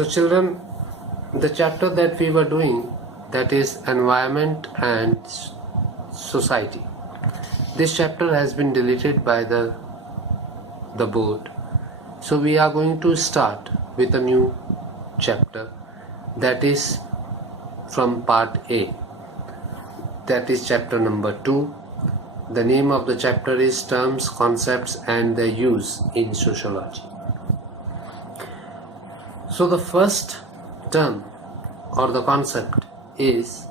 So children, the chapter that we were doing, that is environment and society. This chapter has been deleted by the board. So we are going to start with a new chapter, that is from part A. That is chapter number 2. The name of the chapter is Terms, Concepts and Their Use in Sociology. So the first term or the concept is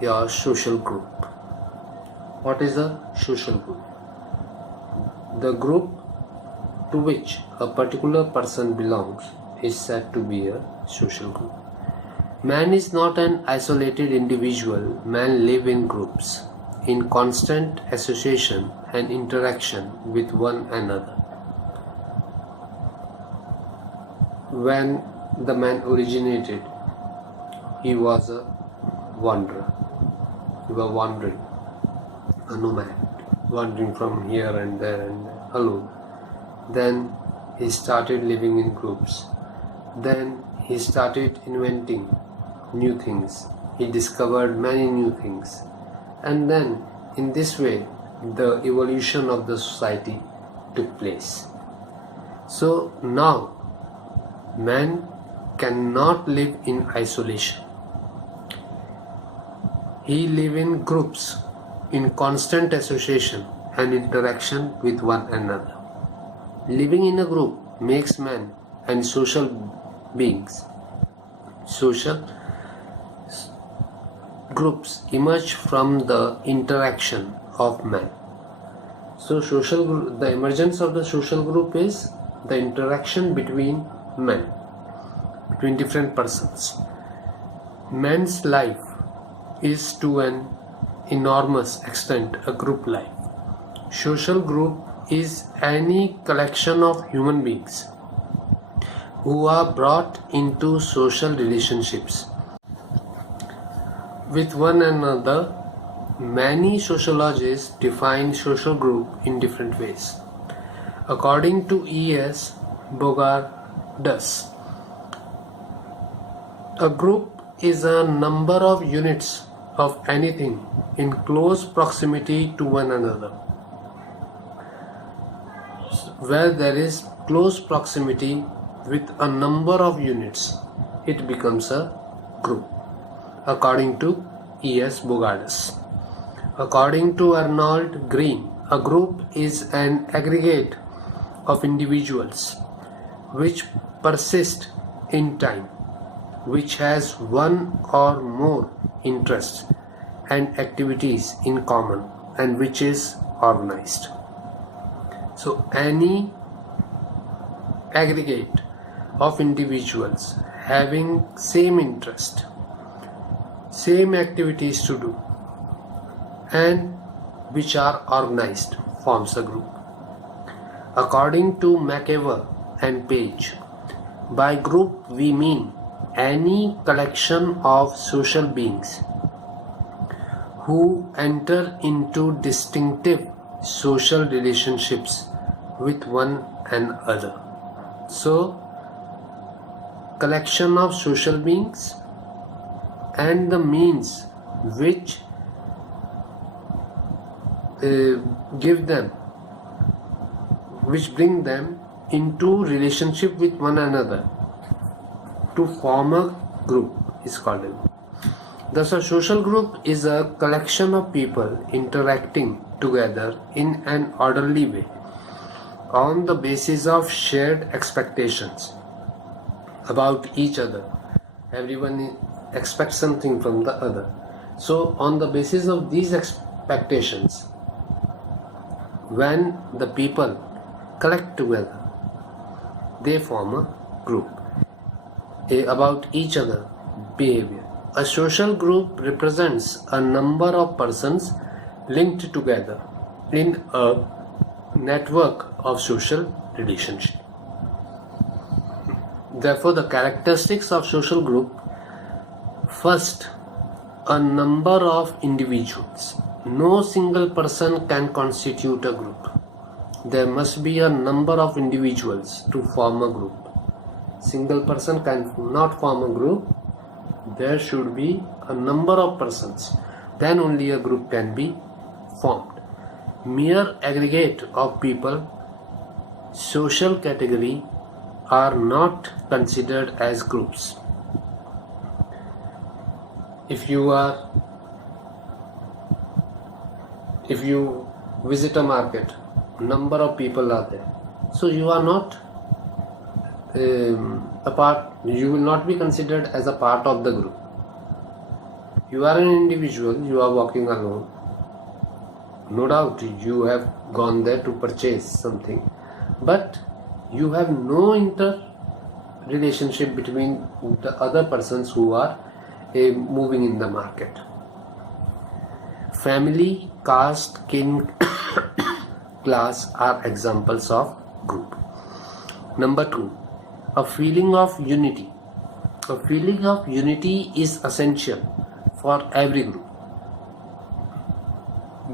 your social group. What is a social group? The group to which a particular person belongs is said to be a social group. Man is not an isolated individual. Man lives in groups, in constant association and interaction with one another. When the man originated, he was a wanderer. He was wandering, a nomad, wandering from here and there and alone. Then he started living in groups. Then he started inventing new things. He discovered many new things. And then in this way, the evolution of the society took place. So now, man cannot live in isolation. He lives in groups, in constant association and interaction with one another. Living in a group makes man and social beings. Social groups emerge from the interaction of man. So the emergence of the social group is the interaction between men, between different persons. Man's life is to an enormous extent a group life. Social group is any collection of human beings who are brought into social relationships with one another. Many sociologists define social group in different ways. According to E.S. Bogardus, a group is a number of units of anything in close proximity to one another. Where there is close proximity with a number of units, it becomes a group, according to E.S. Bogardus. According to Arnold Green, a group is an aggregate of individuals which persist in time, which has one or more interests and activities in common, and which is organized. So any aggregate of individuals having same interest, same activities to do, and which are organized forms a group. According to McEver and Page, by group we mean any collection of social beings who enter into distinctive social relationships with one another. So, collection of social beings and the means which bring them into relationship with one another to form a group is called a group. Thus, a social group is a collection of people interacting together in an orderly way on the basis of shared expectations about each other. Everyone expects something from the other. So, on the basis of these expectations, when the people collect together, they form a group about each other behavior. A social group represents a number of persons linked together in a network of social relationship. Therefore, the characteristics of social group: first, a number of individuals. No single person can constitute a group. There must be a number of individuals to form a group. single person cannot form a group. There should be a number of persons. Then only a group can be formed. Mere aggregate of people, social category, are not considered as groups. If you visit a market, number of people are there, so you are not you will not be considered as a part of the group. You are an individual, you are walking alone. No doubt you have gone there to purchase something, but you have no interrelationship between the other persons who are moving in the market. Family, caste, kin, class are examples of group. Number 2, a feeling of unity. A feeling of unity is essential for every group.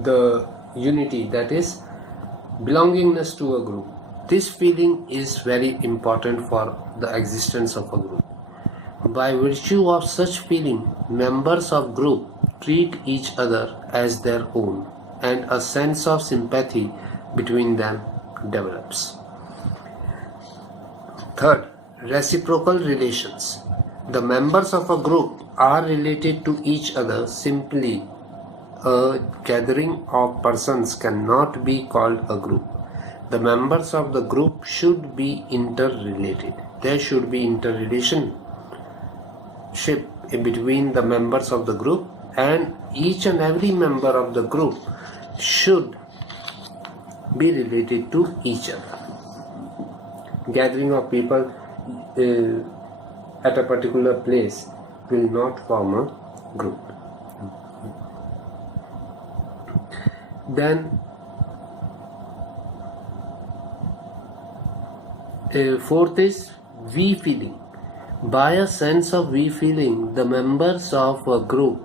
The unity, that is belongingness to a group. This feeling is very important for the existence of a group. By virtue of such feeling, members of group treat each other as their own, and a sense of sympathy between them develops. Third, reciprocal relations. The members of a group are related to each other. Simply a gathering of persons cannot be called a group. The members of the group should be interrelated. There should be interrelationship between the members of the group, and each and every member of the group should be related to each other. Gathering of people at a particular place will not form a group. Then fourth is we feeling. By a sense of we feeling, the members of a group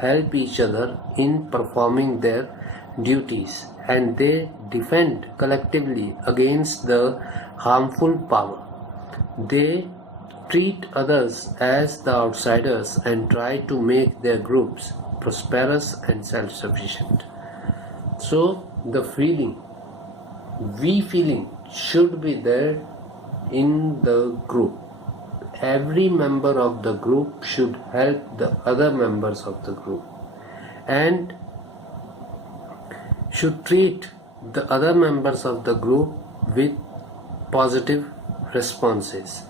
help each other in performing their duties, and they defend collectively against the harmful power. They treat others as the outsiders and try to make their groups prosperous and self-sufficient. So the feeling, we feeling, should be there in the group. Every member of the group should help the other members of the group and should treat the other members of the group with positive responses.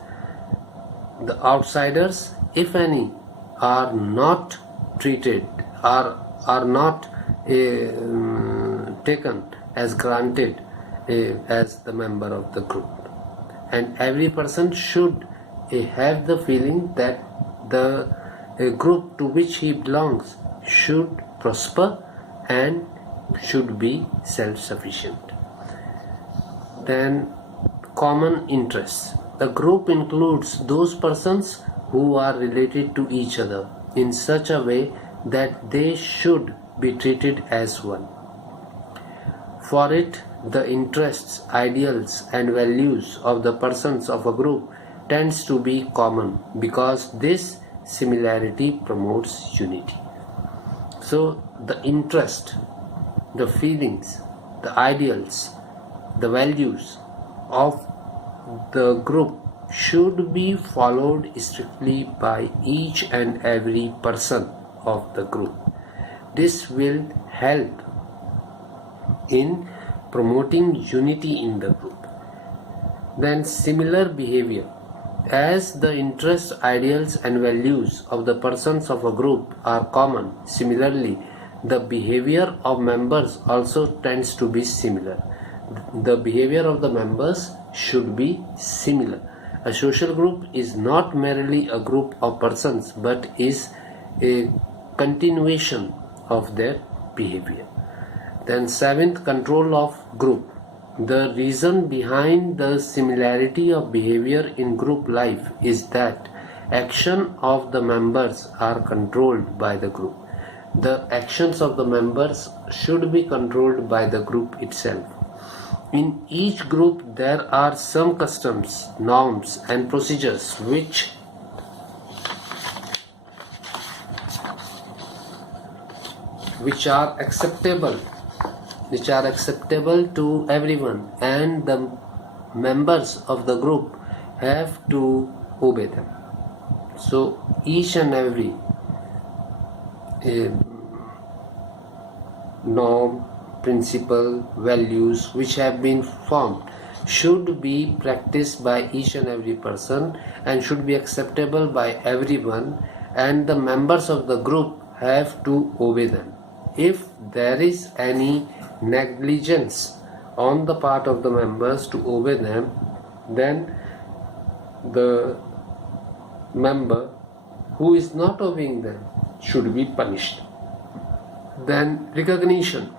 The outsiders, if any, are not treated, are not taken as granted as the member of the group. And every person should have the feeling that the group to which he belongs should prosper and should be self-sufficient. Then common interests. The group includes those persons who are related to each other in such a way that they should be treated as one. For it, the interests, ideals and values of the persons of a group tends to be common, because this similarity promotes unity. So the interest, the feelings, the ideals, the values of the group should be followed strictly by each and every person of the group. This will help in promoting unity in the group. Then similar behavior. As the interests, ideals and values of the persons of a group are common, similarly the behavior of members also tends to be similar. The behavior of the members should be similar. A social group is not merely a group of persons, but is a continuation of their behavior. Then seventh, control of group. The reason behind the similarity of behavior in group life is that action of the members are controlled by the group. The actions of the members should be controlled by the group itself. In each group there are some customs, norms and procedures which are acceptable to everyone, and the members of the group have to obey them. So each and every norm, principle, values which have been formed should be practiced by each and every person and should be acceptable by everyone, and the members of the group have to obey them. If there is any negligence on the part of the members to obey them, then the member who is not obeying them should be punished. Then recognition.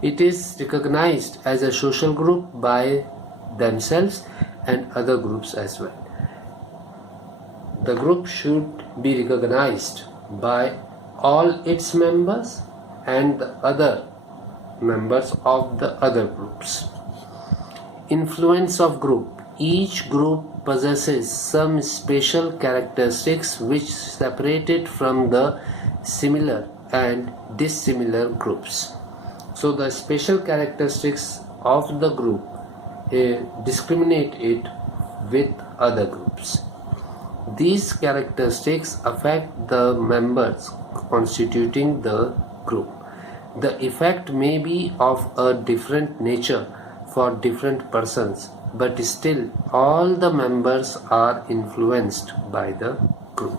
It is recognized as a social group by themselves and other groups as well. The group should be recognized by all its members and the other members of the other groups. Influence of group. Each group possesses some special characteristics which separate it from the similar and dissimilar groups. So the special characteristics of the group discriminate it with other groups. These characteristics affect the members constituting the group. The effect may be of a different nature for different persons, but still all the members are influenced by the group.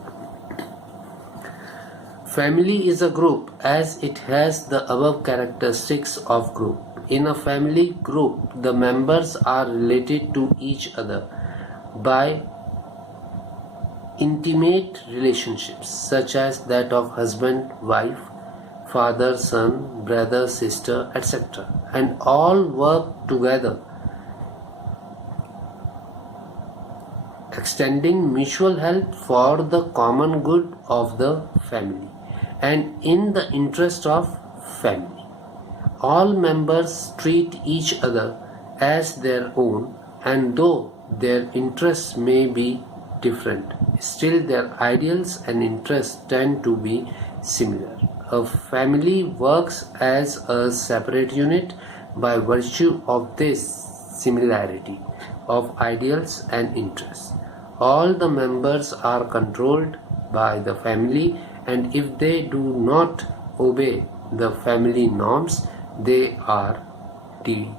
Family is a group as it has the above characteristics of group. In a family group, the members are related to each other by intimate relationships such as that of husband, wife, father, son, brother, sister, etc. and all work together, extending mutual help for the common good of the family and in the interest of family. All members treat each other as their own, and though their interests may be different, still their ideals and interests tend to be similar. A family works as a separate unit by virtue of this similarity of ideals and interests. All the members are controlled by the family, and if they do not obey the family norms, they are rebuked.